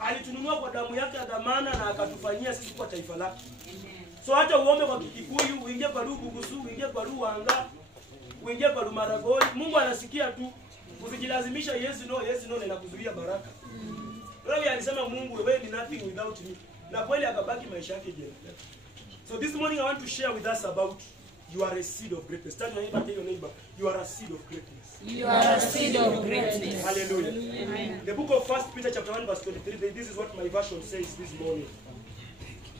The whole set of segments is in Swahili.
alitununua kwa damu yake ya dhamana na akatufanyia sisi kwa taifa lake. So hata uombe kwa Kikuyu, uingie kwa Bukusu, uingie kwa Ruanga, uingie kwa Maragoli, Mungu anasikia tu. Usijilazimisha yes no na kuzuia baraka. Wewe alisema Mungu wewe ni nothing without me. Na kweli akabaki maisha yake je. So this morning I want to share with us about you are a seed of greatness. Tell your neighbor, you are a seed of greatness. You are a seed of greatness. Hallelujah. Amen. The book of 1 Peter chapter 1 verse 23, this is what my version says this morning.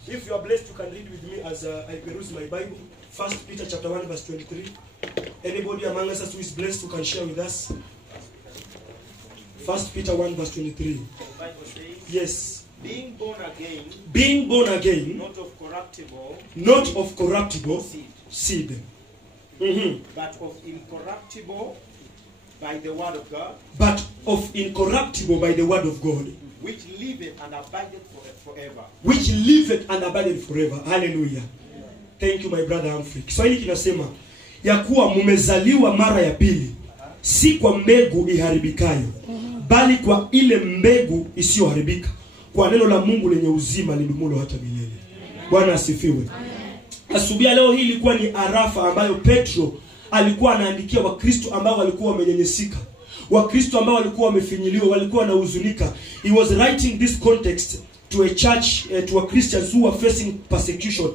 If you are blessed, you can read with me as I peruse my Bible. 1 Peter chapter 1 verse 23. Anybody among us who is blessed who can share with us? 1 Peter 1 verse 23. The Bible says, yes. Being born again, not of corruptible seed. Mm-hmm. But of incorruptible by the word of God. But of incorruptible by the word of God. Which liveth and abideth forever. Which liveth and abideth forever. Hallelujah. Thank you my brother Humphrey. Kiswahili kinasema ya kuwa mumezaliwa mara ya pili, si kwa mbegu iharibikayo, bali kwa ile mbegu isiyoharibika, kwa neno la Mungu lenye uzima lidumulo hata milele. Bwana asifiwe. Asubuhi leo hii ilikuwa ni arafa ambayo Petro alikuwa anaandikia Wakristo ambao walikuwa wamenyenyesika. Wakristo ambao walikuwa wamefinyiliwa, walikuwa wanahuzunika. He was writing this context to a church, to a Christians who were facing persecution,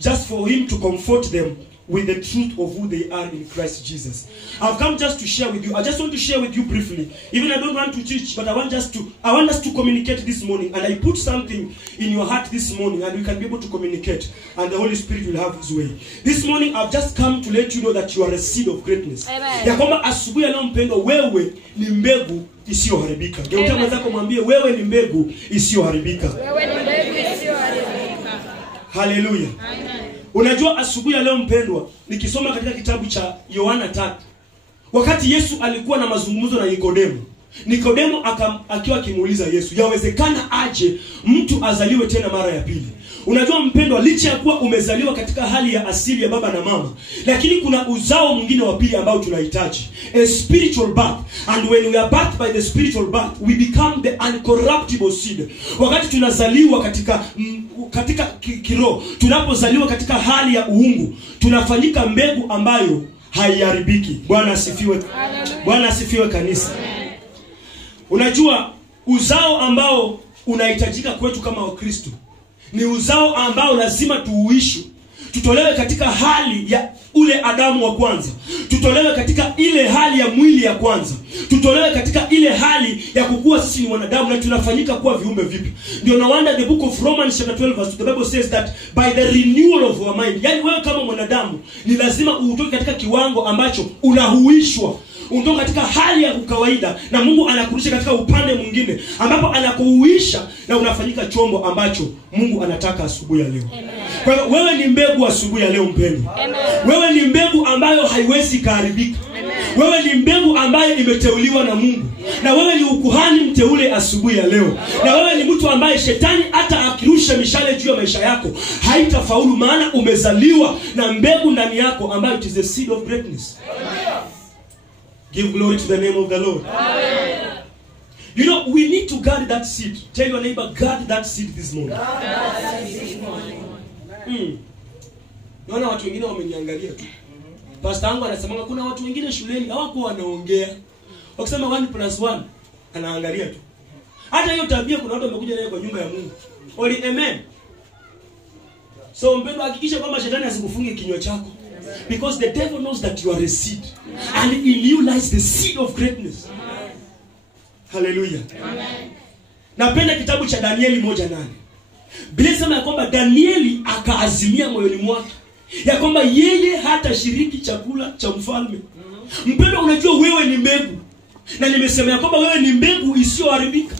just for him to comfort them with the truth of who they are in Christ Jesus. I've come just to share with you. I just want to share with you briefly. Even I don't want to teach, but I want us to communicate this morning. And I put something in your heart this morning, and we can be able to communicate. And the Holy Spirit will have His way. This morning, I've just come to let you know that you are a seed of greatness. Amen. Ya kwamba asubuhi leo mpendwa, wewe ni mbegu isiyoharibika. Geukia mwenzako mwambie wewe ni mbegu isiyoharibika. Wewe ni mbegu isiyoharibika. Hallelujah. Amen. Unajua asubuhi ya leo mpendwa, nikisoma katika kitabu cha Yohana 3, wakati Yesu alikuwa na mazungumzo na Nikodemo. Nikodemo akiwa akimuuliza Yesu, yawezekana aje mtu azaliwe tena mara ya pili? Unajua mpendwa, licha ya kuwa umezaliwa katika hali ya asili ya baba na mama, lakini kuna uzao mwingine wa pili ambao tunahitaji, a spiritual birth. And when we are birthed by the spiritual birth, we become the uncorruptible seed. Wakati tunazaliwa katika kiroho, tunapozaliwa katika hali ya uungu, tunafanyika mbegu ambayo haiharibiki. Bwana asifiwe. Bwana asifiwe kanisa. Unajua uzao ambao unahitajika kwetu kama Wakristo ni uzao ambao lazima tuuishi. Tutolewe katika hali ya ule Adamu wa kwanza. Tutolewe katika ile hali ya mwili ya kwanza. Tutolewe katika ile hali ya kukua sisi ni wanadamu na tunafanyika kuwa viumbe vipya. Ndio no wonder the book of Romans chapter 12 verse 2, the Bible says that by the renewal of our mind. Yani wewe kama mwanadamu ni lazima utoke katika kiwango ambacho unahuishwa. Unatoka katika hali ya kawaida na Mungu anakurudisha katika upande mwingine ambapo anakuuisha na unafanyika chombo ambacho Mungu anataka asubuhi ya leo. Kwa hiyo wewe ni mbegu asubuhi ya leo mpendwa. Wewe ni mbegu ambayo haiwezi kuharibika. Wewe ni mbegu ambayo imeteuliwa na Mungu. Na wewe ni ukuhani mteule asubuhi ya leo. Na wewe ni mtu ambaye shetani hata akirusha mishale juu ya maisha yako haitafaulu, maana umezaliwa na mbegu ndani yako ambayo it is the seed of greatness. Give glory to the name of the Lord. Amen. You know, we need to guard that seed. Tell your neighbor, guard that seed this morning. Naona watu wengine wameniangalia tu. Pastor wangu anasema kuna watu wengine shuleni hawakuwa wanaongea. Wakisema 1+1 anaangalia tu. Hata hiyo tabia kuna watu wamekuja nayo kwa nyumba ya Mungu. Oli amen. So mpendwa, hakikisha kwamba shetani asikufunge kinywa chako. Because the devil knows that you are a seed. And in you lies the seed of greatness. Hallelujah. Amen. Napenda kitabu cha Danieli 1:8. Biblia inasema ya kwamba Danieli akaazimia moyoni mwake ya kwamba yeye hatashiriki chakula cha mfalme. Mpendwa, unajua wewe ni mbegu. Na nimesema ya kwamba wewe ni mbegu isiyoharibika.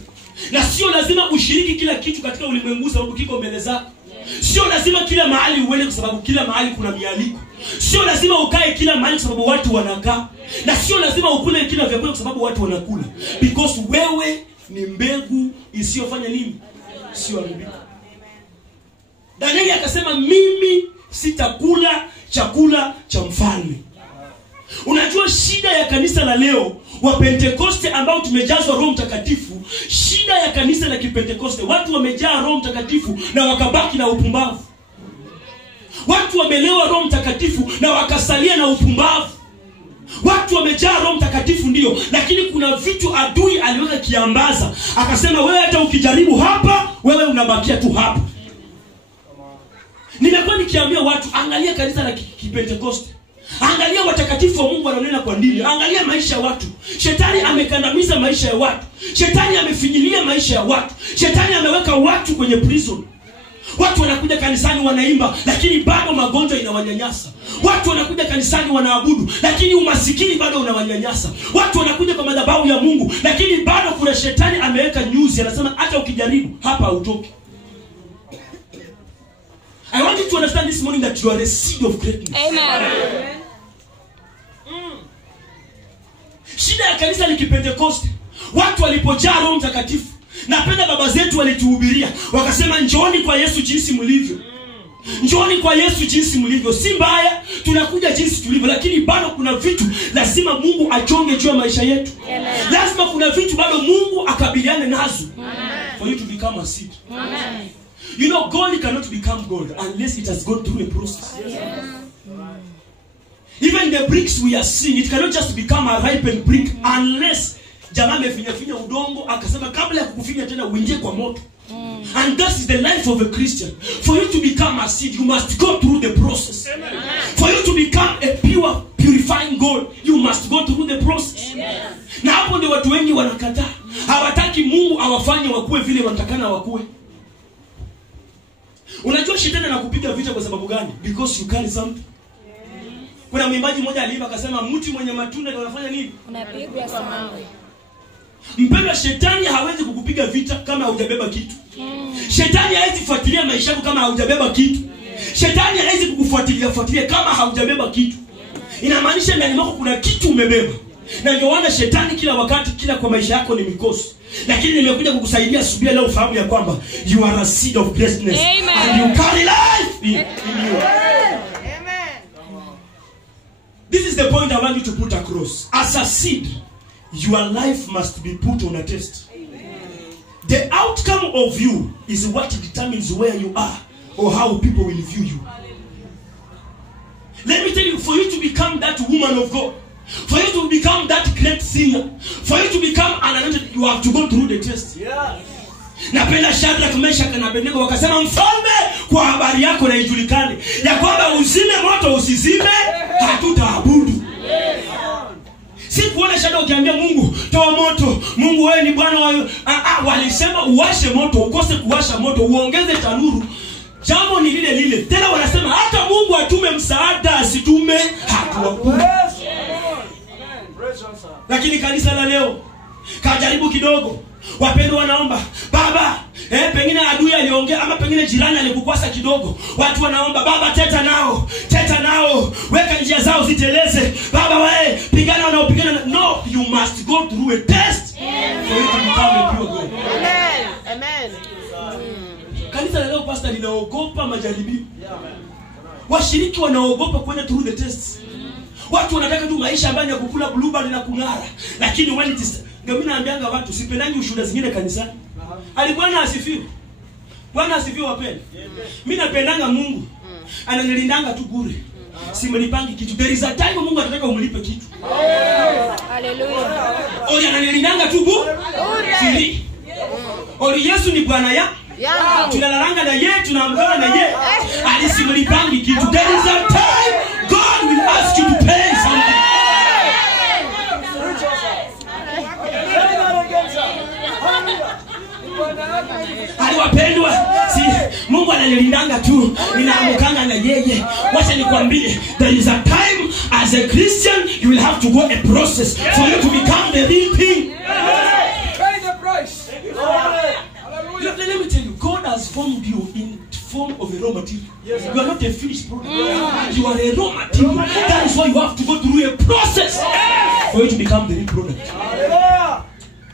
Na sio lazima ushiriki kila kitu katika ulimwengu sababu kiko mbele zako. Sio lazima kila mahali uende kwa sababu kila mahali kuna mialiko. Sio lazima ukae kila mahali kwa sababu watu wanakaa. Na sio lazima ukule kila vyakula kwa sababu watu wanakula. Because wewe ni mbegu isiyofanya nini? Isiyoharibika. Danieli akasema mimi sitakula chakula cha mfalme. Unajua shida ya kanisa la leo wa Pentekoste ambao tumejazwa Roho Mtakatifu, shida ya kanisa la Kipentekoste, watu wamejaa Roho Mtakatifu na wakabaki na upumbavu. Watu wamelewa Roho Mtakatifu na wakasalia na upumbavu. Watu wamejaa Roho Mtakatifu ndio, lakini kuna vitu adui aliweka kiambaza. Akasema wewe hata ukijaribu hapa, wewe unabakia tu hapa. Nimekuwa nikiambia watu, angalia kanisa la Kipentekoste. Angalia watakatifu wa Mungu wananena kwa ndimi. Angalia maisha ya watu. Shetani amekandamiza maisha ya watu. Shetani amefinyilia maisha ya watu. Shetani ameweka watu kwenye prison. Watu wanakuja kanisani wanaimba, lakini bado magonjwa inawanyanyasa. Watu wanakuja kanisani wanaabudu, lakini umasikini bado unawanyanyasa. Watu wanakuja kwa madhabahu ya Mungu, lakini bado kuna shetani ameweka nyuzi, anasema hata ukijaribu hapa hautoki. I want you to understand this morning that you are a seed of greatness. Amen. Shida ya kanisa la Kipentekoste, watu walipojaa Roho Mtakatifu, napenda baba zetu walituhubiria, wakasema njooni kwa Yesu jinsi mlivyo. Njooni kwa Yesu jinsi mlivyo. Si mbaya, tunakuja jinsi tulivyo, lakini bado kuna vitu lazima Mungu achonge juu ya maisha yetu. Amen. Lazima kuna vitu bado Mungu akabiliane nazo. Amen. For you to become a seed. Amen. You know, gold cannot become gold unless it has gone through a process. Yes. Even the bricks we are seeing, it cannot just become a ripened brick unless jamaa amefinya udongo akasema kabla ya kukufinya tena uingie kwa moto. And that is the life of a Christian. For you to become a seed, you must go through the process. Amen. For you to become a pure, purifying gold, you must go through the process. Amen. Na hapo ndio watu wengi wanakataa. Hawataki Mungu awafanye wakuwe vile wanatakana wakuwe. Unajua shetani anakupiga vita kwa sababu gani? Because you carry something. Kuna mwimbaji mmoja aliimba akasema mti mwenye matunda ndio unafanya nini? Unapigwa kwa mawe. Mpendwa, shetani hawezi kukupiga vita kama hujabeba kitu. Shetani hawezi kufuatilia maisha yako kama hujabeba kitu. Shetani hawezi kukufuatilia kama haujabeba kitu. Inamaanisha ndani mwako kuna kitu umebeba. Na ndio wana shetani kila wakati, kila kwa maisha yako ni mikosi. Lakini nimekuja kukusaidia asubuhi leo ufahamu ya kwamba you are a seed of greatness. Amen. And you carry life in you. This is the point I want you to put across. As a seed, your life must be put on a test. The outcome of you is what determines where you are or how people will view you. Let me tell you, for you to become that woman of God, for you to become that great singer, for you to become an anointed, you have to go through the test. Yeah. Napenda Shadrach, Meshach na Abednego wakasema mfalme, kwa habari yako na ijulikane ya kwamba uzime moto usizime, hatutaabudu. Si kuona Shadrach ukiambia Mungu toa moto, Mungu wewe ni Bwana wa walisema uwashe moto, ukose kuwasha moto, uongeze tanuru. Jambo ni lile lile. Tena wanasema hata Mungu atume msaada asitume hatuabudu. Lakini kanisa la leo kajaribu kidogo. Wapendwa wanaomba, Baba, pengine adui aliongea ama pengine jirani alikukwasa kidogo. Watu wanaomba, Baba teta nao, weka njia zao ziteleze. Baba wewe, pigana wanaopigana. No, you must go through a test for you to become a pure God. Amen. Amen. Kanisa la leo pastor linaogopa majaribio. Washiriki wanaogopa kwenda through the test. Watu wanataka tu maisha ambayo ya kukula bluebird na kung'ara. Lakini when it is, ndio mimi naambianga watu sipendangi ushuhuda zingine kanisani. Bwana asifiwe. Bwana asifiwe wapendwa. Mimi napendanga Mungu. Ananilindanga tu bure. Simlipangi kitu. There is a time Mungu anataka umlipe kitu. Hallelujah. Oli ananilindanga tu bure. Free. Oli Yesu ni Bwana ya. Tunalalanga na yeye, tunaambiwa na yeye. Alisimlipangi kitu. There is a time God will ask you to pay something. Aliwapendwa, si Mungu analindanga tu, ninaamukanga na yeye. Wacha nikwambie, there is a time as a Christian you will have to go a process for you to become the real thing. Pay the price. Let me tell you, God has formed you in form of a raw material. Yes, you are not a finished product. You are a raw material. That is why you have to go through a process for you to become the real product.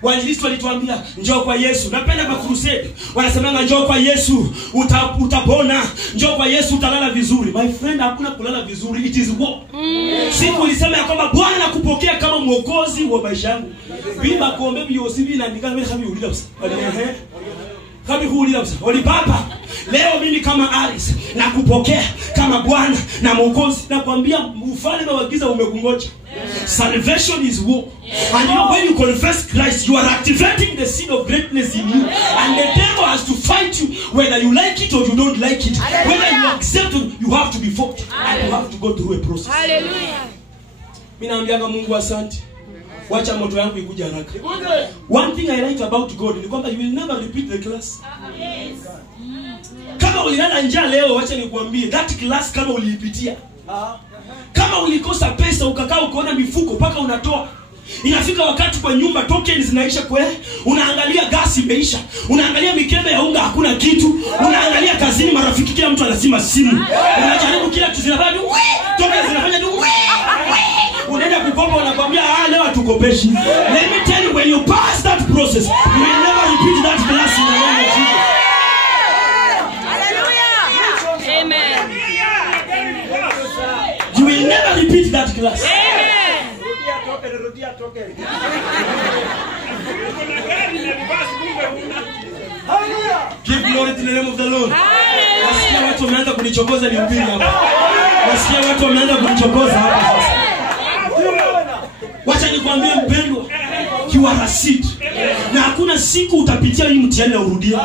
Wainjilisti walituambia njoo kwa Yesu. Napenda kwa crusade wanasemanga njoo kwa Yesu utapona, njoo kwa Yesu utalala vizuri. My friend, hakuna kulala vizuri, it is war. Siku ulisema ya kwamba Bwana nakupokea kama mwokozi wa maisha yangu. Bima kuombe biosibi na ndika mimi kama ulida basa. Kama huulida basa. Oli papa, leo mimi kama Aris nakupokea kama Bwana na mwokozi. Nakwambia ufalme wa giza umekungoja. Salvation is war. And you know, when you confess Christ, you are activating the seed of greatness in you. And the devil has to fight you, whether you like it or you don't like it. Whether you accept it, you have to be fought. And you have to go through a process. Hallelujah. Mimi naambianga Mungu asante. Wacha moto yangu ikuje haraka. One thing I like about God ni kwamba you will never repeat the class. Kama ulilala njaa leo, wacha nikuambie, that class kama uliipitia. Kama ulikosa pesa ukakaa ukaona mifuko paka unatoa. Inafika wakati kwa nyumba tokens zinaisha unaangalia gas imeisha. Unaangalia mikebe ya unga hakuna kitu. Unaangalia kazini marafiki kila mtu anazima simu. Unajaribu kila kitu zinafanya tokens zinafanya unaenda kukopa wanakuambia leo tukopeshi. Let me tell you, when you pass that process, you will never repeat that class in the name of Jesus. Hallelujah. Amen. You will never repeat that class. Amen. Give glory to the name of the Lord. Nasikia watu wameanza kunichokoza ni mbili hapa. Nasikia watu wameanza kunichokoza hapa sasa. Wacha nikwambie mpendwa, you are a seed. Na hakuna siku utapitia hii mtihani na urudie.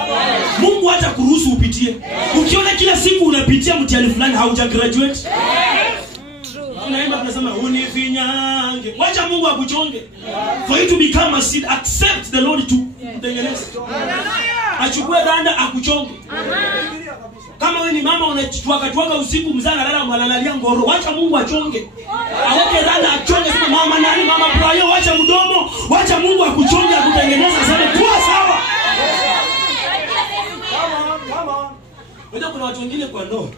Mungu hata kuruhusu upitie. Ukiona kila siku unapitia mtihani fulani hauja graduate. Tunaimba tunasema unifinyange. Wacha Mungu akuchonge. For you to become a seed, accept the Lord to kutengeneza. Achukue randa akuchonge. Kama wewe ni mama unachukua usiku mzana lala malalalia ngoro, wacha Mungu achonge. Aweke randa achonge sema mama nani mama Brian, wacha mdomo, wacha Mungu akuchonge akutengeneza sema kuwa sawa. Come on. Wewe kuna watu wengine kwa ndoa.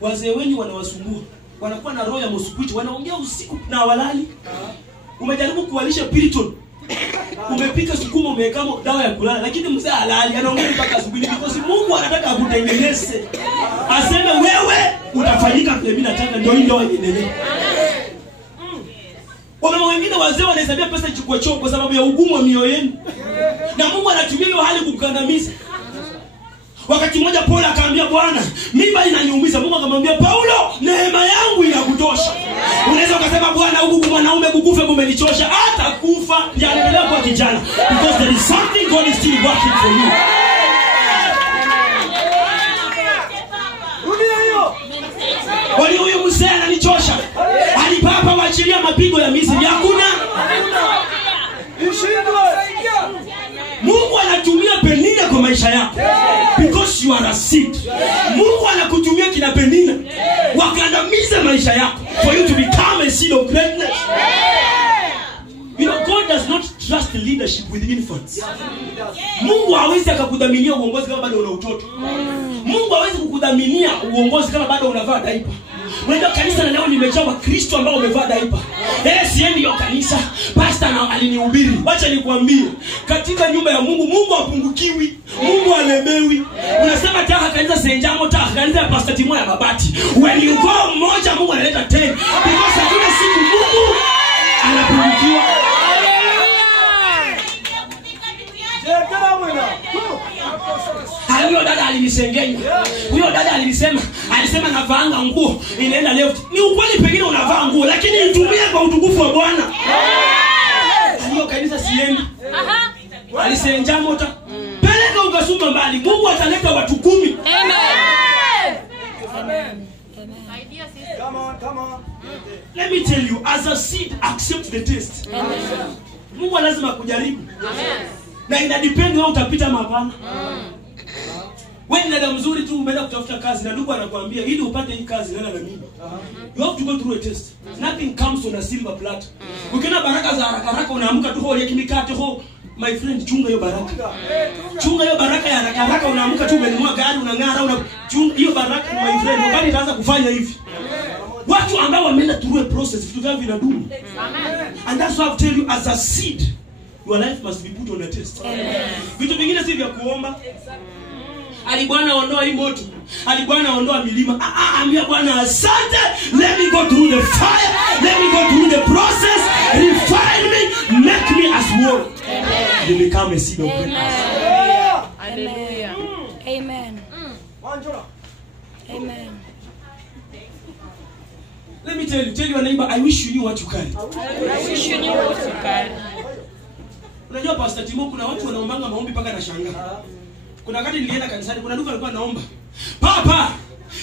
Wazee wengi wanawasumbua. Wanakuwa na roho ya mosquito, wanaongea usiku na walali. Umejaribu kuwalisha piriton. Umepika sukuma umeweka dawa ya kulala, lakini mzee halali anaongea mpaka asubuhi because Mungu anataka akutengeneze. Aseme wewe utafanyika vile mimi nataka, ndio ndio iendelee. Wamama wengine wazee wanahesabia pesa ichukue choo kwa sababu ya ugumu wa mioyo yenu. Na Mungu anatumia hiyo hali kukandamiza. Wakati mmoja Paulo akaambia Bwana, mimba inaniumiza. Mungu akamwambia Paulo, neema yangu inakutosha. Unaweza ukasema Bwana, huku mwanaume kukufa kumenichosha. Hata kufa yaendelea kwa kijana. Because there is something God is still working for you. Wali huyu mzee ananichosha. Alipapa waachilia mapigo ya Misri. Hakuna. Mungu anatumia Penina kwa maisha yako. Because you are a seed. Mungu anakutumia kina Penina wakandamiza maisha yako for you to become a seed of greatness. You know, God does not trust leadership with infants. Mungu hawezi akakudhaminia uongozi kama bado una utoto. Mungu hawezi kukudhaminia uongozi kama bado unavaa diaper. Unajua kanisa na leo limejaa Wakristo ambao wamevaa diaper. Siendi hiyo kanisa. Pastor alinihubiri. Wacha nikwambie, katika nyumba ya Mungu, Mungu hapungukiwi. Mungu halemewi. Unasema taka kanisa Senjamo, taka kanisa ya Pastor Timo ya Babati. When you go mmoja, Mungu analeta 10. Because hakuna siku Mungu anapungukiwa. Huyo dada alinisengenya. Huyo dada alisema navaanga nguo inaenda left. Ni ukweli pengine unavaa nguo lakini itumie kwa utukufu wa Bwana. Hiyo kanisa siendi. Alisenja mota. Peleka ukasumba mbali. Mungu ataleta watu 10. Amen. Come on. Let me tell you, as a seed, accept the test. Mungu lazima kujaribu. Na ina depend wewe utapita mapana. Wewe ni dada mzuri tu umeenda kutafuta kazi na ndugu anakuambia ili upate hii kazi nenda na mimi. You have to go through a test. Nothing comes on a silver platter. Ukiona baraka za haraka unaamka tu hole kimikate my friend, chunga hiyo baraka. Chunga hiyo baraka ya haraka unaamka tu umenunua gari unang'ara chunga hiyo baraka my friend. Wakati itaanza kufanya hivi. Watu ambao wameenda through a process vitu vyao vinadumu. And that's why I tell you, as a seed, Your life must be put on a test. Vitu vingine si vya kuomba. Ali Bwana ondoa hii moto. Ali Bwana ondoa milima. Ambia Bwana asante. Let me go through the fire. Let me go through the process. Refine me. Make me as one. You become a seed of greatness. Hallelujah. Amen. Amen. Let me tell your neighbor, I wish you knew what you carry. I wish you knew what you carry. Unajua Pastor Timo, kuna watu wanaombanga maombi paka na shangaa. Kuna wakati nilienda kanisani, kuna ndugu alikuwa anaomba. Papa,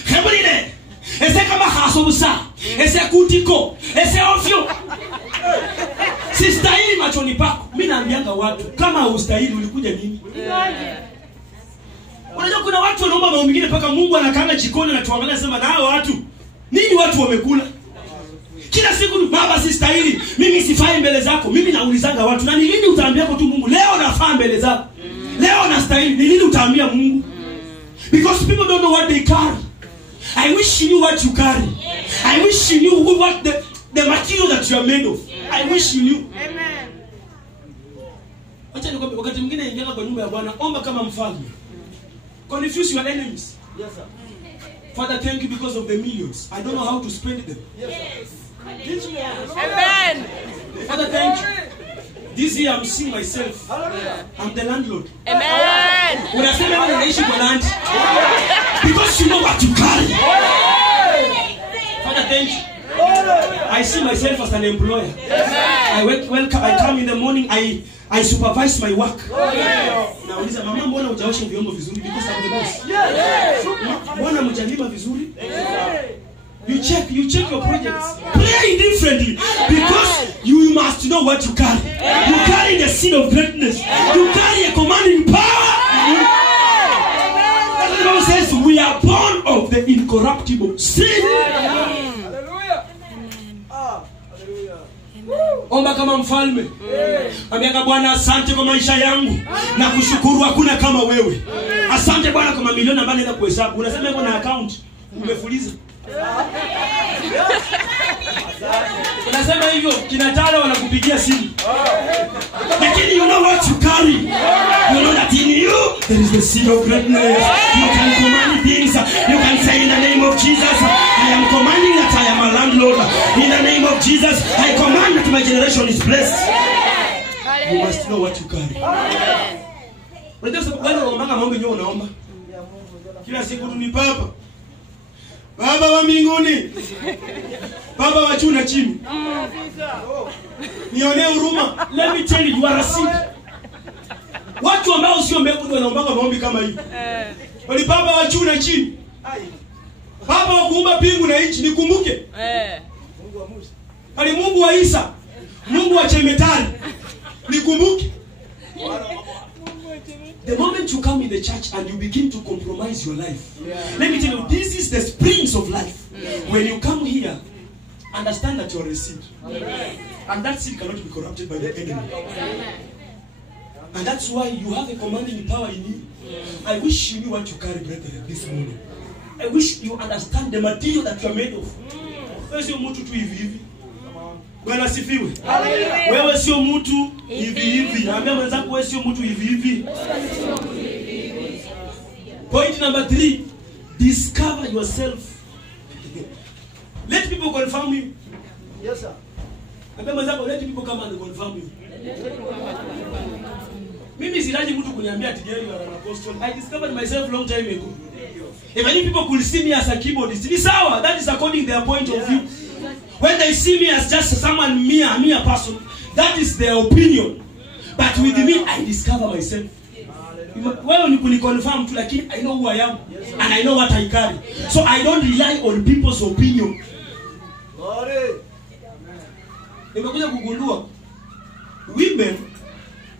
hebu nile. Ese kama hasobusa. Ese kutiko. Ese ofyo. Sistahili machoni pako. Mimi naambianga watu, kama hustahili ulikuja nini? Unajua kuna watu wanaomba maombi mengine paka Mungu anakaanga jikoni na tuangalia sema na hao watu nini watu wamekula? Kila siku baba sistahili, mimi sifai mbele zako. Mimi naulizanga watu, na ni lini utaambia kwa tu Mungu leo nafaa mbele zako? Leo nastahili, ni lini utaambia Mungu? Because people don't know what they carry. I wish you knew what you carry. I wish you knew what the material that you are made of. I wish you knew. Amen. Acha nikwambie, wakati mwingine ingia kwa nyumba ya Bwana, omba kama mfalme. Confuse your enemies. Yes, sir. Father, thank you because of the millions. I don't know how to spend them. Yes. Amen. Father, thank you. This year I'm seeing myself. Hallelujah. I'm the landlord. Amen. Unasema wewe unaishi kwa land. Because you know what you carry. Father, thank you. I see myself as an employer. I come in the morning, I supervise my work. Nauliza mama, mbona hujaosha vyombo vizuri? Because I'm the boss. Mbona mjalima vizuri? You check your projects. Play differently because you must know what you carry. You carry the seed of greatness. You carry a commanding power. That's what the Bible says. We are born of the incorruptible seed. Hallelujah. Hallelujah. Omba kama mfalme. Ambia Bwana asante kwa maisha yangu na kushukuru hakuna kama wewe. Asante Bwana kwa mamilioni ambayo naenda kuhesabu. Unasema uko na account umefuliza. Unasema hivyo kinatala wanakupigia simu. Lakini you know what you carry. You know that in you there is the seed of greatness. You can command things. You can say in the name of Jesus, I am commanding that I am a landlord. In the name of Jesus, I command that my generation is blessed. You must know what you carry. Unajua sababu gani unaomba maombi nyo unaomba? Kila siku tu ni papa. Baba wa mbinguni. Baba wa juu na chini. Nione huruma. Let me tell you, you are a seed. Watu ambao sio mbegu ndio wanaomba maombi kama hivi. Wali baba wa juu na chini. Baba wa kuumba mbingu na nchi, nikumbuke. Mungu wa Musa. Ali Mungu wa Isa. Mungu wa Chemetari. Nikumbuke. The moment you come in the church and you begin to compromise your life, let me tell you, this is the springs of life. When you come here, understand that you are a seed. And that seed cannot be corrupted by the enemy. And that's why you have a commanding power in you. I wish you knew what you carry, brethren, this morning. I wish you understand the material that you are made of. Wewe sio mtu tu hivi hivi. Bwana sifiwe. Wewe sio mtu hivi hivi. Ambia mwenzako wewe sio mtu hivi hivi. Point number 3. Discover yourself. Let people confirm you. Yes, sir. Ambia mwenzako let people come and confirm you. Mimi siraji mtu kuniambia ati Gary you are an apostle. I discovered myself long time ago. If any people could see me as a keyboardist, ni sawa. That is according to their point of view. When they see me as just someone, me a person, that is their opinion. But with me, I discover myself. Well, you can confirm to like I know who I am and I know what I carry. So I don't rely on people's opinion. Nimekuja kugundua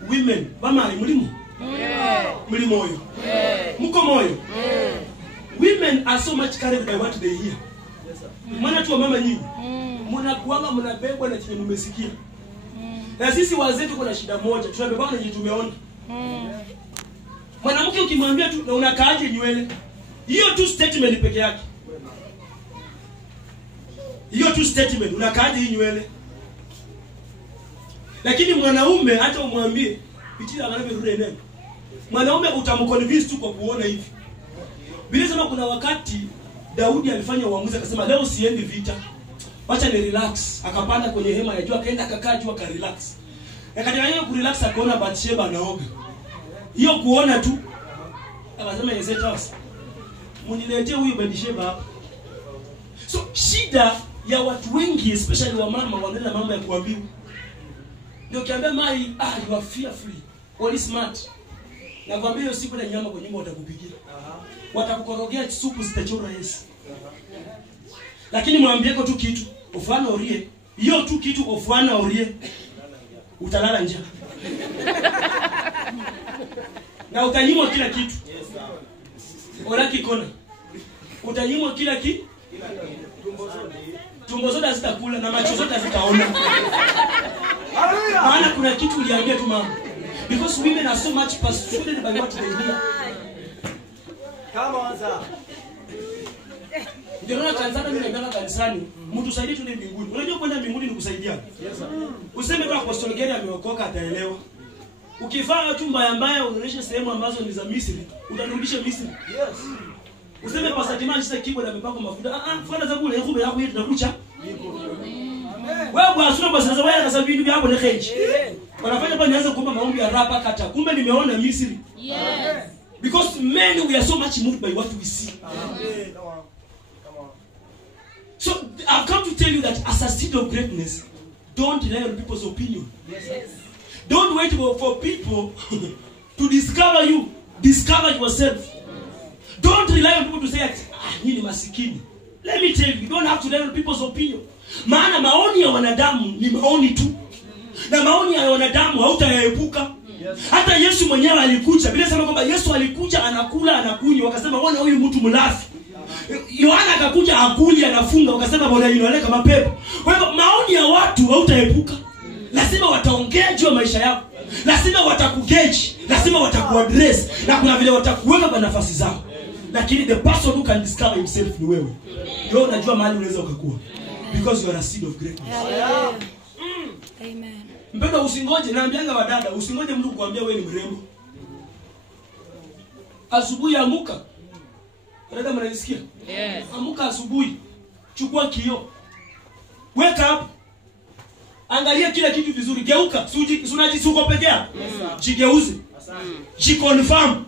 women mama mlimo moyo mko moyo. Women are so much carried by what they hear. Maana tu mama nyingi mnakuanga mnabebwa na chenye mmesikia. Na sisi wazee tuko na shida moja, tunabebana na chenye tumeona. Mwanamke ukimwambia tu na unakaaje nywele, hiyo tu statement peke yake. Hiyo tu statement unakaaje hii nywele. Lakini mwanaume hata umwambie pitila nganabe rure nene. Mwanaume utamconvince tu kwa kuona hivi. Biblia inasema kuna wakati Daudi alifanya uamuzi akasema leo siendi vita. Wacha ni relax. Akapanda kwenye hema ya jua akaenda akakaa jua ka relax. Akaendelea ku relax akaona Bathsheba anaoga. Hiyo kuona tu akasema yeye sasa muniletee huyu Bathsheba hapa. So shida ya watu wengi especially wa mama wanaenda mambo ya kuambiwa. Ndio kiambia mai you are fearful or smart. Na kwambia hiyo siku na nyama kwa nyumba watakupigia. Watakukorogea supu zitachora Yesu. Lakini mwambieko tu kitu, ofwana orie. Hiyo tu kitu ofwana orie. Utalala njaa. Na utanyimwa kila kitu. Ola kikona. Utanyimwa kila kitu. Tumbo zote hazitakula na macho zote hazitaona. Maana kuna kitu uliambia tu mama. Because women are so much persuaded by what they hear. Come on, sir. Ndio na Tanzania mimi naenda kanisani, mtu saidie tu mbinguni. Unajua kwenda mbinguni ni kusaidia. Yes sir. Useme kwa Apostle Gary ameokoka ataelewa. Ukifanya tu mbaya unaonyesha sehemu ambazo ni za Misri, utarudisha Misri. Yes. Useme Pastor Timani sasa keyboard amepaka mafuta. Fuata zaburi yako yako yetu nakucha. Wewe bwana sura basi sasa wewe akasema vitu vya hapo ni kenji. Wanafanya bwana nianze kuomba maombi ya rapa kata. Kumbe nimeona Misri. Yes. Because men we are so much moved by what we see. Amen. Come on. So I've come to tell you that as a seed of greatness, don't rely on people's opinion. Yes. Don't wait for people to discover you. Discover yourself. Don't rely on people to say, "Hii ni masikini." Let me tell you, you don't have to rely on people's opinion. Maana maoni ya wanadamu ni maoni tu. Na maoni ya wanadamu hautayaepuka. Hata Yesu mwenyewe alikuja. Biblia inasema kwamba Yesu alikuja anakula anakunywa, wakasema wana huyu mtu mlafi. Yohana akakuja akuli anafunga, wakasema bwana yule analeka mapepo. Kwa hivyo maoni ya watu hautaepuka. Lazima wataongea juu ya maisha yako. Lazima watakugeji, lazima watakuaddress na kuna vile watakuweka kwa nafasi zao. Lakini the person who can discover himself ni wewe. Ndio unajua mahali unaweza ukakua. Because you are a seed of greatness. Amen. Mpendwa usingoje, naambianga wadada, usingoje mtu kukuambia wewe ni mrembo. Asubuhi amuka. Dada mnanisikia? Yes. Amuka asubuhi. Chukua kioo. Wake up. Angalia kila kitu vizuri. Geuka. Unajisuko pekea. Jigeuze. Jiconfirm.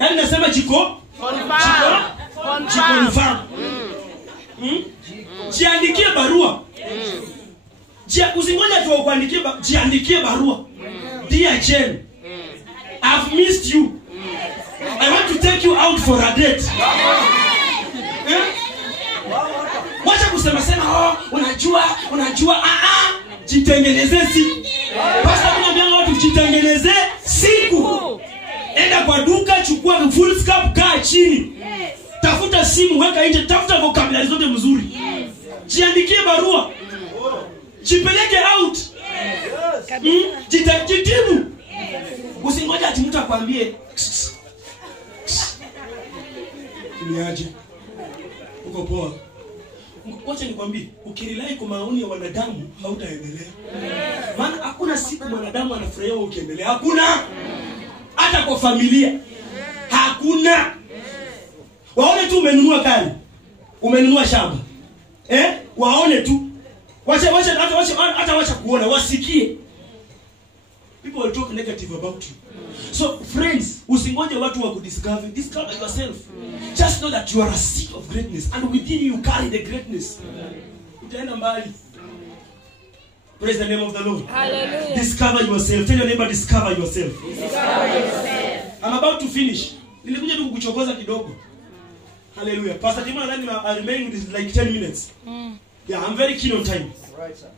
Yaani nasema confirm. Jiandikie barua. Usingoje tu kuandikia, jiandikie barua. Dear Jane, I've missed you. I want to take you out for a date. Wacha kusema unajua jitengenezee siku. Pastor ananiambia watu jitengenezee siku. Enda kwa duka, chukua full scarf, kaa chini. Tafuta simu, weka nje, tafuta vocabulary zote mzuri. Jiandikie barua. Jipeleke out. Jitibu. Usingoje ati mtu akwambie niaje. Uko poa. Wacha nikwambie, ukirelai kwa maoni ya wanadamu hautaendelea. Maana hakuna siku mwanadamu anafurahia ukiendelea. Hakuna. Hata kwa familia. Hakuna. Waone tu umenunua gari. Umenunua shamba. Waone tu. Wacha kuona, wasikie. People will talk negative about you. So friends, usingoje watu wa kudiscover. Discover yourself. Just know that you are a seed of greatness and within you carry the greatness. Utaenda mbali. Praise the name of the Lord. Hallelujah. Discover yourself. Tell your neighbor, discover yourself. Discover yourself. I'm about to finish. Nilikuja tu kukuchokoza kidogo. Hallelujah. Pastor Timon and I remain with like 10 minutes. Yeah, I'm very keen on time. Right, sir.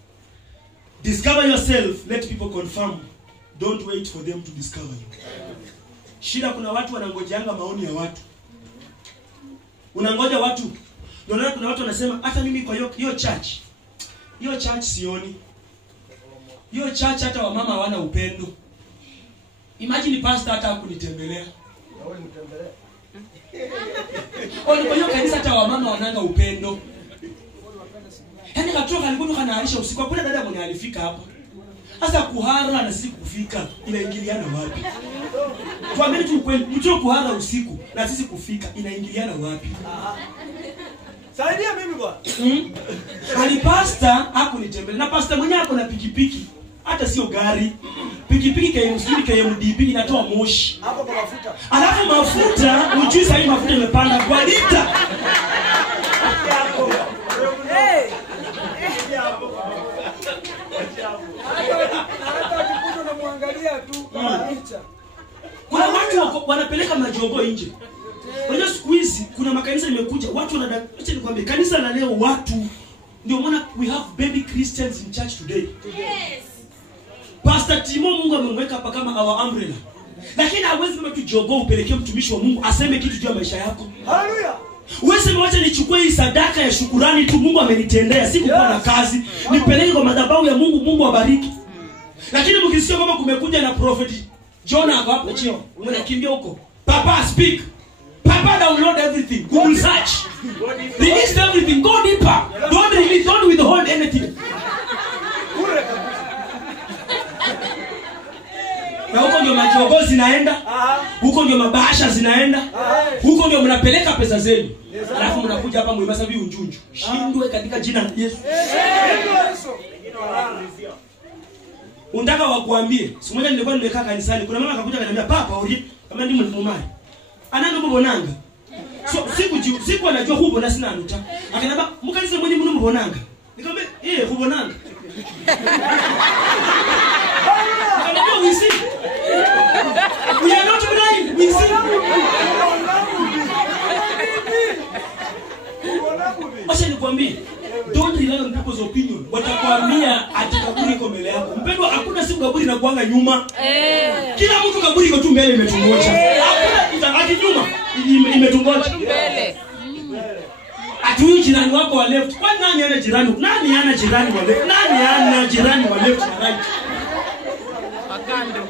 Discover yourself. Let people confirm. Don't wait for them to discover you. Shida kuna watu wanangojeanga maoni ya watu. Unangoja watu. Ndio kuna watu wanasema hata mimi kwa hiyo church. Hiyo church sioni. Hiyo church hata wamama hawana upendo. Imagine pastor hata hakunitembelea. Wewe nitembelee. Kwa hiyo kanisa hata wamama wananga upendo. Yaani katoka alikuwa kanaarisha usiku. Hakuna dada mwenye alifika hapa. Sasa kuhara na sisi kufika inaingiliana wapi? Tuambie tu kweli, mtu kuhara usiku na sisi kufika inaingiliana wapi? Saidia mimi bwana. Ali pastor hakunitembelea. Na pastor mwenyewe ako na pikipiki. Hata sio gari. Pikipiki KMDB inatoa moshi. Hapo kwa mafuta. Alafu mafuta, ujui sasa hivi mafuta imepanda kwa lita. Kuna watu wanapeleka majogo nje. Unajua siku hizi kuna makanisa limekuja, watu acha nikwambie, kanisa la leo watu ndio maana we have baby Christians in church today. Yes. Pastor Timo Mungu amemweka hapa kama our umbrella. Lakini hawezi kama tu jogo upelekee mtumishi wa Mungu aseme kitu juu ya maisha yako. Haleluya. Wewe sema wacha nichukue hii sadaka ya shukrani tu Mungu amenitendea, sikuwa na kazi. Nipeleke kwa madhabahu ya Mungu, Mungu abariki. Lakini mkisikia kama kumekuja na prophet Jonah hapo chini, unakimbia huko. Papa speak. Papa download everything. Google search. Release everything. Go deeper. Don't release, don't withhold anything. Na huko ndio majogo zinaenda. Huko ndio mabasha zinaenda. Huko ndio mnapeleka pesa zenu. Alafu mnakuja hapa Mombasa bi unjunju. Shindwe katika jina la Yesu. Unataka wakuambie. Siku moja nilikuwa nimekaa kanisani. Kuna mama akakuja akaniambia, "Papa, uri kama ndi mfumai." Ananga mbonanga. So siku anajua huko na sina anuta. Akaniambia, "Mkanisa mwenye mno mbonanga." Nikamwambia, "Hubonanga." Akaniambia, "We see. We are not blind. We see." Wacha nikwambie, don't rely on people's opinion. Watakwambia ati kaburi iko mbele yako. Mpendwa, hakuna siku kaburi inakuanga nyuma. Kila mtu kaburi iko tu mbele imetungoja. Hakuna itabaki nyuma imetungoja. Mbele. Ati huyu jirani wako wa left. Kwa nani ana jirani? Nani ana jirani wa left? Nani ana jirani wa left na right? Makando.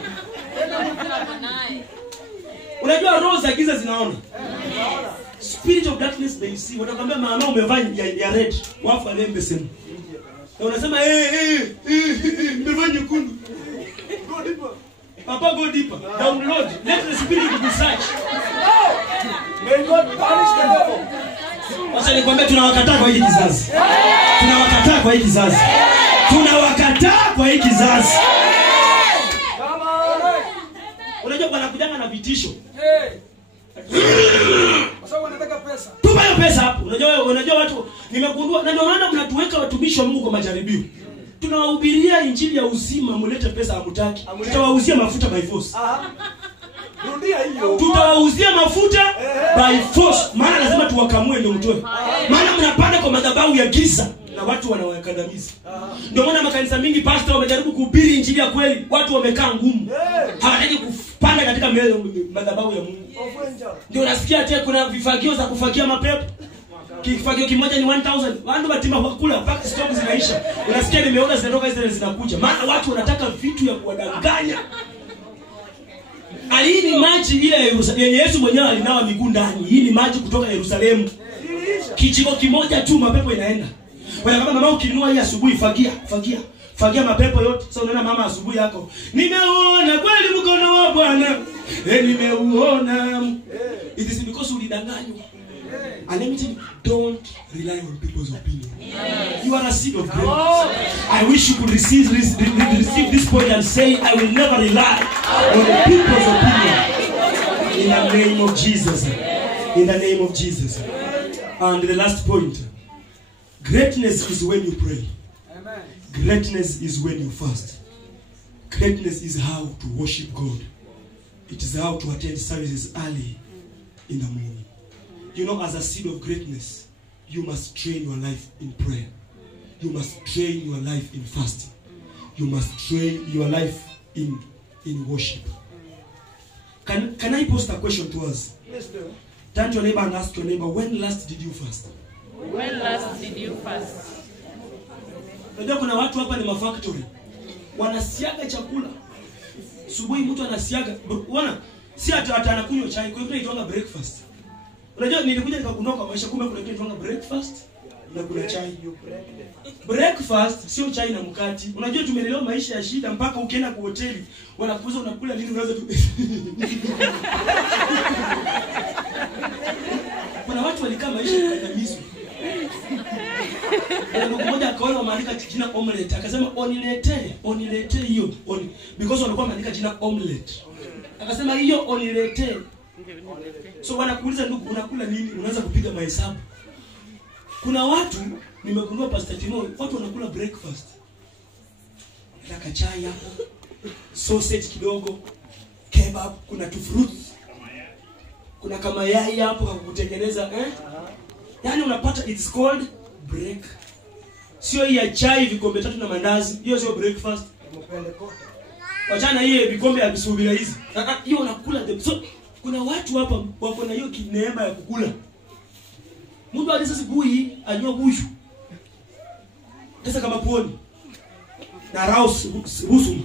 Unajua roho za giza zinaona. Spirit of darkness they see. Wanakwambia mama umevaa ya red, wafu alembe sema. Na unasema umevaa nyekundu. Go deeper. Papa go deeper. Download. Let the spirit be searched. May God punish the devil. Wacha nikwambie tunawakataa kwa hiki kizazi. Tunawakataa kwa hiki kizazi. Tunawakataa kwa hiki kizazi. Unajua wanakujanga na vitisho. Sasa wanataka pesa. Tupa hiyo pesa hapo. Unajua watu nimegundua na ndio maana mnatuweka watumishi wa Mungu kwa majaribio. Tunawahubiria injili ya uzima, mlete pesa hamtaki. Tutawauzia mafuta by force. Rudia hiyo. Tutawauzia mafuta by force. Maana lazima tuwakamue ndio mtoe. Maana mnapanda kwa madhabahu ya giza na watu wanawakandamiza. Ndio maana makanisa mingi pastor wamejaribu kuhubiri injili ya kweli, watu wamekaa ngumu. Hawataki kupanda katika madhabahu ya Mungu. Ndio unasikia ati kuna vifagio za kufagia mapepo. Kifagio kimoja ni 1000. Watu watima wakula pack stock zinaisha. Unasikia nimeona zinatoka zile zinakuja. Maana watu wanataka vitu ya kuwadanganya. Hii ni maji ile yenye Yesu mwenyewe alinawa miguu ndani. Hii ni maji kutoka Yerusalemu. Kijiko kimoja tu mapepo inaenda. Wewe kama mama ukinunua hii asubuhi fagia mapepo yote. Sasa unaona mama asubuhi yako, nimeona kweli mkono wa Bwana. Nimeuona. It is because ulidanganywa. And let me tell you, don't rely on people's opinion. You are a seed of grace. I wish you could receive this point and say, I will never rely on the people's opinion. In the name of Jesus. In the name of Jesus. And the last point. Greatness is when you pray. Amen. Greatness is when you fast. Greatness is how to worship God. It is how to attend services early in the morning. You know, as a seed of greatness, you must train your life in prayer. You must train your life in fasting. You must train your life in worship. Can I post a question to us? Yes, sir. Turn to your neighbor and ask your neighbor, when last did you fast? When last did you fast? Unajua kuna watu hapa ni mafactory. Wanasiaga chakula. Subuhi mtu anasiaga. Unaona? Si anakunywa chai, kwa hivyo inaitwa breakfast. Unajua nilikuja nikagundua kwa maisha kumbe kuna kitu inaitwa breakfast, na kuna chai. You break the fast. Breakfast sio chai na mkati. Unajua tumelelewa maisha ya shida mpaka ukienda kwa hoteli wanakuuza unakula nini unaweza tu. Kuna watu walikaa maisha ya kandamizo. Ndio mmoja akaona wameandika jina omelette akasema onilete hiyo because walikuwa wameandika jina omelette. Akasema hiyo onilete. So wanakuuliza ndugu unakula nini? Unaanza kupiga mahesabu. Kuna watu nimegundua Pastor Timo, watu wanakula breakfast. Nataka chai hapo, sausage kidogo, kebab, kuna tu fruits. Kuna kama yai hapo kwa kutengeneza Yaani unapata it's called break. Sio hii ya chai vikombe 3 na mandazi, hiyo sio breakfast. Wachana hiyo vikombe ya bisubira hizi. Hiyo unakula so kuna watu hapa wako na hiyo neema ya kukula. Mungu alisasa bui anywa bushu. Sasa kama poni. Na raus rusu.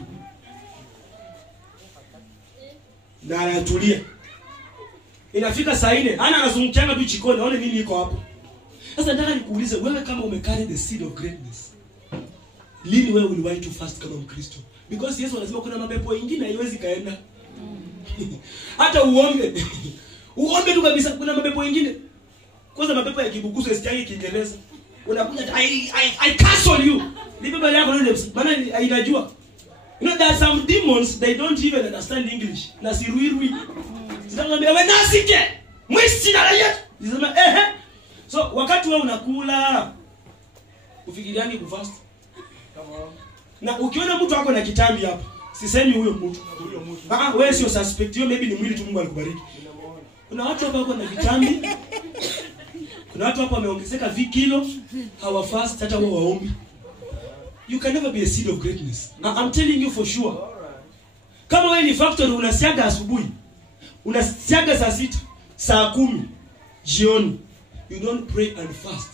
Na anatulia. Inafika saa 4, anazungukianga tu chikoni, aone nini iko hapo. Sasa nataka nikuulize wewe kama umecarry the seed of greatness. Lini wewe uliwahi to fast kama Mkristo? Because Yesu anasema kuna mapepo mengine haiwezi kaenda. Hata uombe. Uombe tu kabisa kuna mapepo mengine. Kwanza mapepo ya kibukusu yasikiangi Kiingereza. Unakuja I cancel you. Ni baba yako ndio maana inajua. You know there are some demons they don't even understand English. Na siruirui. Zinamwambia wewe nasije. Mwisi na raia. Zinasema So wakati wewe unakula ufikiriani kufast. Na ukiona mtu wako na kitambi hapa, sisemi huyo mtu. Wewe sio suspect, hiyo maybe ni mwili tu Mungu alikubariki. Kuna watu hapa wako na kitambi. Kuna watu hapa wameongezeka vikilo, hawafast hata wao waombi. You can never be a seed of greatness. Now I'm telling you for sure. Kama wewe ni factory unasiaga asubuhi, unasiaga saa 6, saa 10 jioni, you don't pray and fast.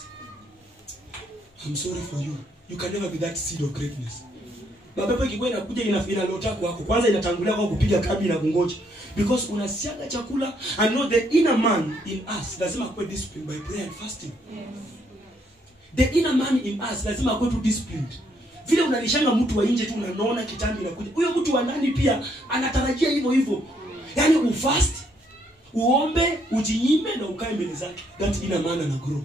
I'm sorry for you. You can never be that seed of greatness. Mapepo ikikuwa inakuja inalota kwako. Kwanza inatangulia kwa kupiga kambi na kungoja. Because unasiaga chakula and know the inner man in us lazima kuwe disciplined by prayer and fasting. Yes. The inner man in us lazima kuwe tu disciplined. Vile unalishanga mtu wa nje tu unaona kitambi inakuja. Huyo mtu wa ndani pia anatarajia hivyo hivyo. Yaani ufast, uombe, ujinyime na ukae mbele zake. That inner man ana grow.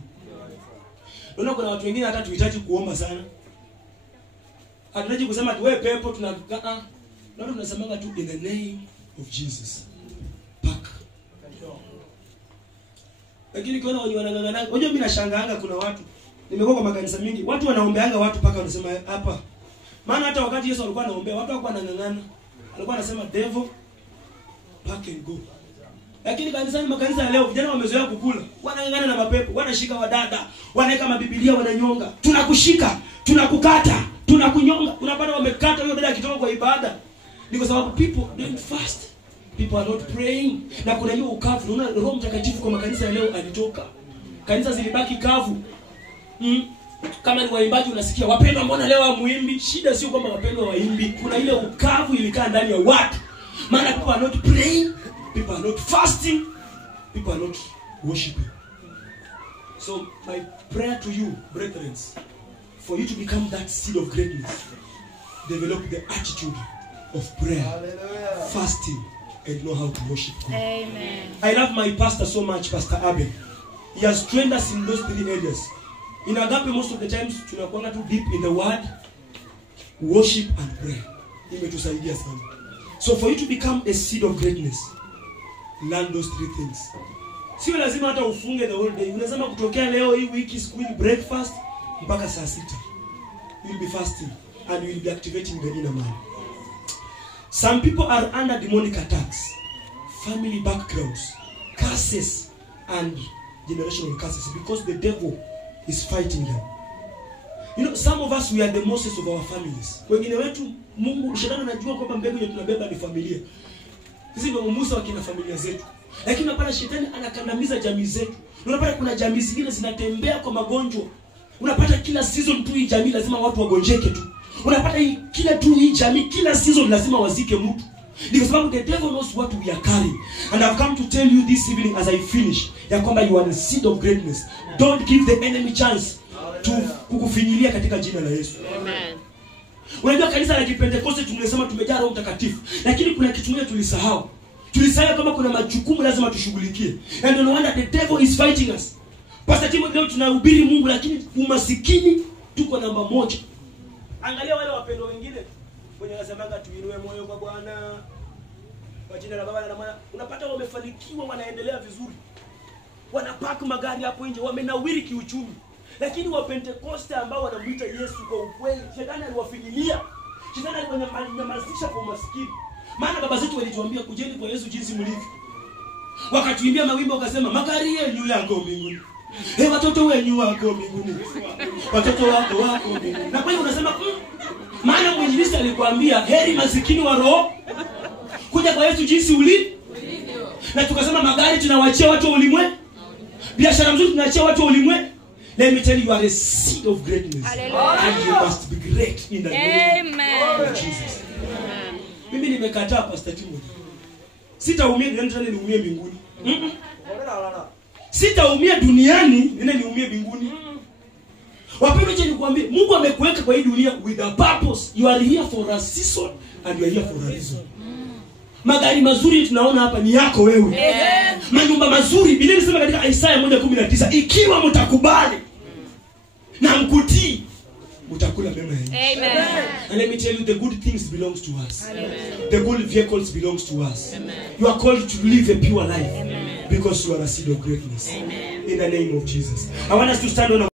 Unaona kuna watu wengine hata tuhitaji kuomba sana. Hatunaji kusema tu wewe pepo tunakaa. Ndio tunasemaga tu in the name of Jesus. Pack. Lakini kiona wenye wanangangana, unajua mimi nashangaanga kuna watu. Nimekuwa kwa makanisa mingi, watu wanaombeanga watu paka wanasema hapa. Maana hata wakati Yesu alikuwa anaombea, watu walikuwa wanangangana. Alikuwa anasema devil pack and go. Lakini kanisani makanisa ya leo vijana wamezoea kukula. Wanangangana na mapepo, wanashika wadada, wanaweka mabibilia wananyonga. Tunakushika, tunakukata, tunakunyonga. Unapata wamekata huyo dada akitoka kwa ibada. Ni kwa sababu people don't fast. People are not praying. Na kuna hiyo ukavu. Unaona Roho Mtakatifu kwa makanisa ya leo alitoka. Kanisa zilibaki kavu. Kama ni waimbaji unasikia wapendwa mbona leo hamuimbi? Shida sio kwamba wapendwa waimbi. Kuna ile ukavu ilikaa ndani ya watu. Maana people are not praying, people are not fasting, people are not worshiping. So my prayer to you, brethren, for you to become that seed of greatness, develop the attitude of prayer, hallelujah, fasting, and know how to worship God. Amen. I love my pastor so much, Pastor Abel. He has trained us in those 3 areas. In Agape, most of the times, tunakuanga too deep in the word, worship and prayer. Imetusaidia sana. So for you to become a seed of greatness, learn those 3 things. Sio lazima hata ufunge the whole day. Unasema kutokea leo hii wiki siku hii breakfast mpaka saa 6. You'll be fasting and you will be activating the inner man. Some people are under demonic attacks, family backgrounds, curses and generational curses because the devil is fighting them. You know, some of us, we are the Moses of our families. Wengine wetu Mungu shetani anajua kwamba mbegu yetu tunabeba ni familia. Sisi ndio Musa wa kina familia zetu. Lakini unapata shetani anakandamiza jamii zetu. Unapata kuna jamii zingine zinatembea kwa magonjwa. Unapata kila season tu hii jamii lazima watu wagonjeke tu. Unapata kila tu hii jamii kila season lazima wazike mtu. Because the devil knows what we are carrying. And I've come to tell you this evening as I finish, ya kwamba you are the seed of greatness. Don't give the enemy chance. kukufinyilia katika jina la Yesu. Amen. Unajua kanisa la Kipentekoste tumesema tumejaa Roho Mtakatifu, lakini kuna kitu moja tulisahau. Tulisahau kama kuna majukumu lazima tushughulikie. And no wonder the devil is fighting us. Pastor Timo, leo tunahubiri Mungu lakini umasikini tuko namba 1. Angalia wale wapendwa wengine wenye wasemanga tuinue moyo kwa Bwana, kwa jina la Baba na Mwana. Unapata wamefanikiwa, wanaendelea vizuri. Wanapark magari hapo nje, wamenawiri kiuchumi. Lakini wa Pentekoste ambao wanamuita Yesu kwa ukweli, shetani aliwafinyilia. Shetani aliwanyamazisha kwa umaskini. Maana baba zetu walituambia kujeni kwa Yesu jinsi mlivyo. Wakatuimbia mawimbo wakasema magari yenu yako mbinguni. Watoto wenu wako mbinguni. Watoto wako mbinguni. Na kwa hiyo unasema maana mwinjilisti alikwambia heri masikini wa roho kuja kwa Yesu jinsi ulivyo. Na tukasema magari tunawachia watu wa ulimwengu. Biashara nzuri tunachia watu wa ulimwengu. Let me tell you, you are a seed of greatness. Hallelujah. And you must be great in the name of Jesus. Amen. Mimi nimekataa Pastor Timo. Sitaumia duniani niumie mbinguni. Sitaumia duniani niumie mbinguni. Wapendwa, je, nikwambie Mungu amekuweka kwa hii dunia with a purpose. You are here for a season and you are here for a reason. Magari mazuri tunaona hapa ni yako wewe. Manyumba mazuri, Biblia inasema katika Isaya 1:19, ikiwa mtakubali na mkutii mtakula mema yenu. Amen. And let me tell you, the good things belongs to us. Amen. The good vehicles belongs to us. Amen. You are called to live a pure life. Amen. Because you are a seed of greatness. Amen. In the name of Jesus. I want us to stand on